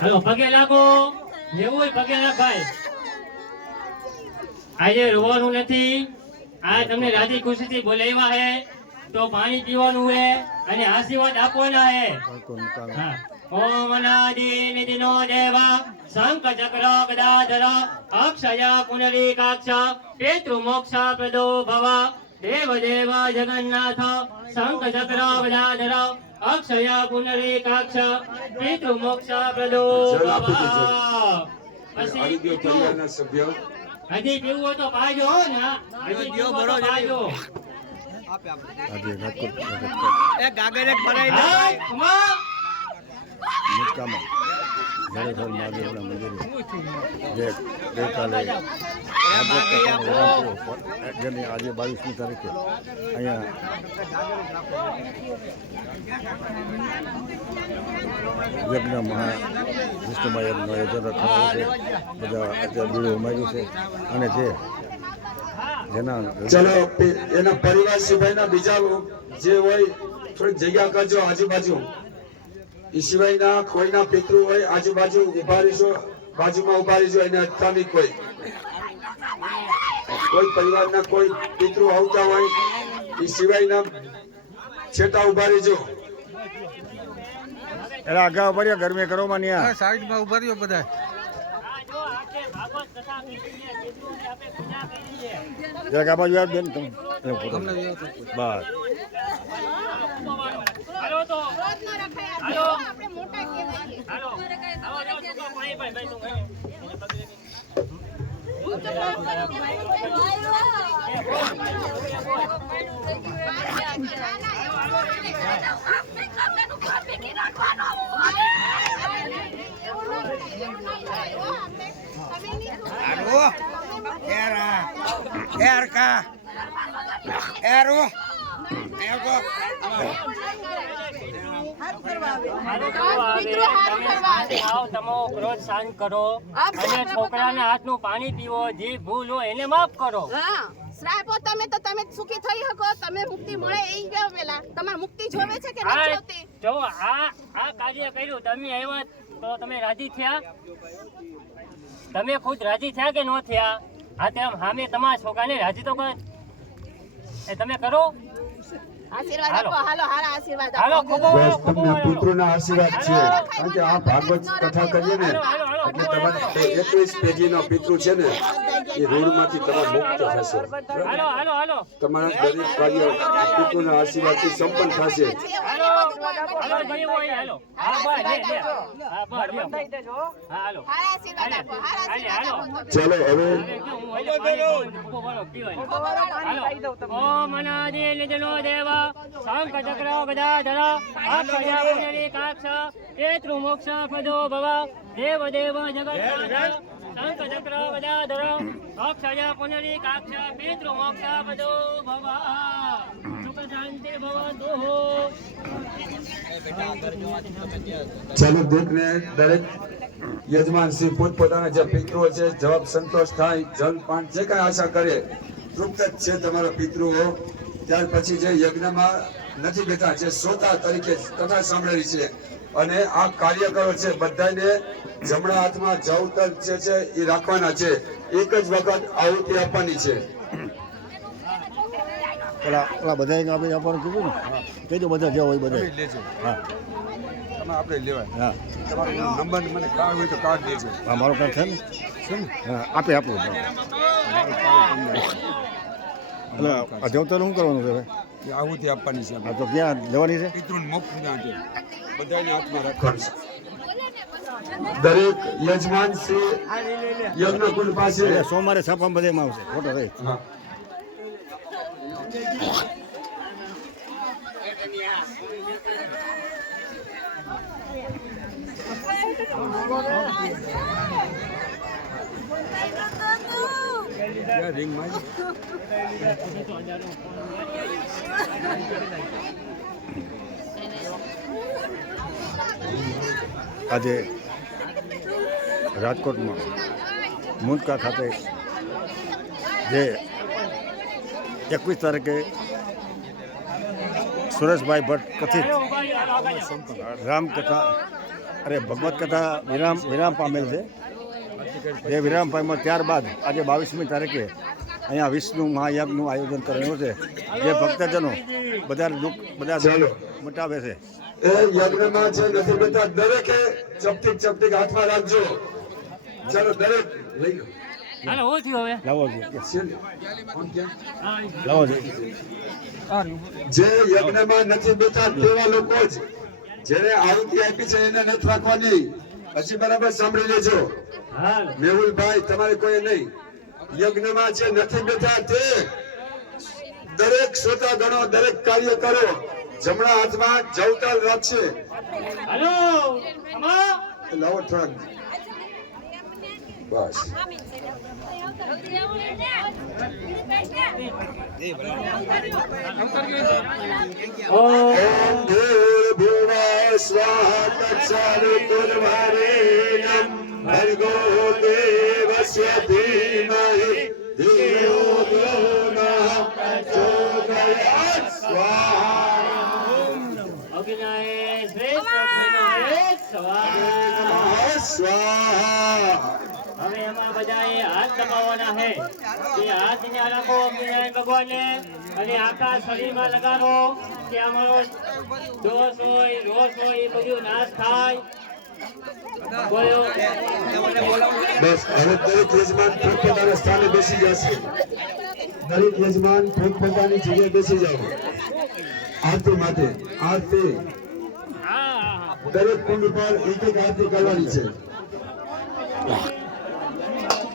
Hello पगे लागो જેવું પગે લાગ ભાઈ આજે રોવાનું નથી આ તમને રાજી ખુશીથી બોલાવ્યા હે તો પાણી પીવાનું હે અને આશીર્વાદ આપવાના હે હા ઓમ અનાદિ નિધિનો દેવા શંખ ચક્ર ગદાધર અક્ષય પુનરીકાક્ષ પિતૃ મોક્ષ પ્રદો ભવ દેવ દેવ જગન્નાથ શંખ ચક્ર ગદાધર અક્ષય પુનરીકાક્ષ પિતૃ મોક્ષ પ્રદો ભવ પછી પરિવારના સભ્યો હજી પીવું તો પાજો ને હજી પીવો તો પાજો આજે રાજકોટ એ ગાગર એક ભરાઈ દે મુકામાં જળેશ્વર મહાદેવના મંદિરે જે ગઈકાલે જેની આજે 22મી તારીખે અહીંયા યજ્ઞ વિષ્ણુમાં યજ્ઞ આયોજન થયું છે બધા અત્યારે બીડું ઉમાર્યું છે અને જે જેના ચલો એના પરિવાર સિવાયના બીજા જે હોય થોડીક જગ્યા કરજો આજુબાજુ એ સિવાયના કોઈના પિતૃ હોય આજુબાજુ ઉભા રહીશો બાજુમાં ઉભા રહીશો એને અટકાવી કોઈ પરિવારના કોઈ પિતૃ આવતા હોય એ સિવાયના છેટા ઉભા રહીજો એલા આગા ઉભા રહ્યો ગરમી કરો માં ન્યા સાઈડમાં ઉભા રહ્યો બધા જરા આ બાજુ આવ બેન તમે બસ હાલો તો હાલો આપણે મોટા કહેવાય હાલો આવો જાવ તો ભાઈ ભાઈ તું ક્રોધ શાંત કરો અને છોકરાના હાથનું પાણી પીવો જે ભૂલ હોય એને માફ કરો. શ્રાપો તમે તો તમે સુખી થઈ શકો તમે મુક્તિ મળે એ ગયો પેલા તમાર મુક્તિ જોવે છે કે નથી જોતી? જો આ કાર્ય કર્યું તમે આવ્યા તો તમે રાજી થયા? તમે ખુદ રાજી થયા કે ન થયા? હા તેમ સામે તમારા છોકરાને રાજી તો કર એ તમે કરો. આશીર્વાદ આપો હાલો હારા આશીર્વાદ હાલો આપો તમને પિતૃના આશીર્વાદ છે કારણ કે આ ભાગવત કથા કરીએ ને એટલે તમારે 21 પેઢીનો પિતૃ છે ને એ ઋણમાંથી તમે મુક્ત થશો. હાલો હાલો હાલો તમારા દરેક કાર્ય પિતૃના આશીર્વાદથી સંપન્ન થશે. હાલો હાલો ભાઈ હોય હાલો હા બસ લે લે હા બસ દઈ દેજો હા હાલો હારા આશીર્વાદ આપો હારા આશીર્વાદ આપો ચલો હવે ઓમ અનાદિ નિધિનો દેવા શંખ ચક્ર ગદાધર અક્ષય પુનરીકાક્ષ પિતૃ મોક્ષ પ્રદો ભવ દેવ દેવ જગન્નાથ શંખ ચક્ર ગદાધર અક્ષય પુનરીકાક્ષ પિતૃ મોક્ષ પ્રદો ભવ સુખ શાંતિ ભવતુ. ચાલો દેખને દરેક યજમાન શ્રી પોતપોતાના જે પિતૃઓ છે જવાબ સંતોષ થાય જલ પાન જે કઈ આશા કરે તૃપ્ત જ છે તમારા પિતૃઓ. ત્યાર પછી જે યજ્ઞમાં નથી બેઠા છે શ્રોતા તરીકે કથા સાંભળેલી છે અને આ કાર્યકરો છે બધાને જમણા હાથમાં જવતર જે છે એ રાખવાના છે. એક જ વખત આહુતિ આપવાની છે. ઓલા બધા આપવાનું કીધું ને કહી દો બધા જે હોય બધા હા આપણે લેવાય હા તમારો નંબર મને કાર્ડ હોય તો કાર્ડ દેજો. હા મારો કાર્ડ છે ને હા આપે આપું એટલે આ દેવતા શું કરવાનું છે હવે? આહુતિ આપવાની છે. હા તો ક્યાં લેવાની છે? પિતૃને મોક્ષ ના છે બધાને હાથમાં રાખવાનું છે. દરેક યજમાન શ્રી યજ્ઞકુંડ પાસે સોમવારે છાપામાં બધામાં આવશે ફોટો રહી હા રિંગ માં આજે રાજકોટમાં મુંદકા ખાતે જે 21 તારીખે સુરેશભાઈ ભટ્ટ કથિત રામકથા અરે ભગવત કથા વિરામ પામેલ છે. એ વિરામ પામ્યો ત્યારબાદ આજે 22મી તારીખે અહીંયા વિષ્ણુ મહાયજ્ઞનું આયોજન કરેલું છે, જે ભક્તજનો બધા દુઃખ બધા મટાવે છે. એ યજ્ઞમાં છે નથી બેટા દરેકે ચપટીક હાથમાં રાખજો. ચાલો દરેક લઈ લો. હાલો ઓ થયું હવે લાવો જોઈએ, છેલ્લે. કોણ ક્યાં? લાવો જોઈએ. જે યજ્ઞમાં નથી બેઠા તેવા લોકો જ જેને આહુતિ આપી છે એને નથી રાખવાની. હજી બરાબર સાંભળી લેજો હાલ મેહુલભાઈ, તમારે કોઈ નહીં. યજ્ઞમાં જે નથી બેઠા તે દરેક શ્રોતા ગણો, દરેક કાર્ય કરો. જમણા હાથમાં જવતાલ રાખશે. હાલો અમા લાવો થોડાક. બસ ઓમ ઓમ ભૂર્ભુવઃ સ્વાહા તત્સવિતુર્વરેણ્યં ભર્ગો દેવસ્ય ધીમહિ ધિયો યો નઃ પ્રચોદયાત્. સ્વાહા અગ્નયે શ્રેષ્ઠ અગ્નયે સ્વાહા. સ્વાહા. હવે એમાં બધાએ હાથ દબાવવાના છે. એ હાથ ને રાખો અગ્નિનારાયણ ભગવાનને અને આખા શરીરમાં લગાડો કે અમારો દોષ હોય રોષ હોય એ બધું નાશ થાય. બોલો. બસ હવે દરેક યજમાન પોતપોતાના સ્થાને બેસી જશે. દરેક યજમાન પોતપોતાની જગ્યાએ બેસી જાઓ. આરતી માટે આરતી હા દરેક કુંડ પર એક આરતી કરવાની છે.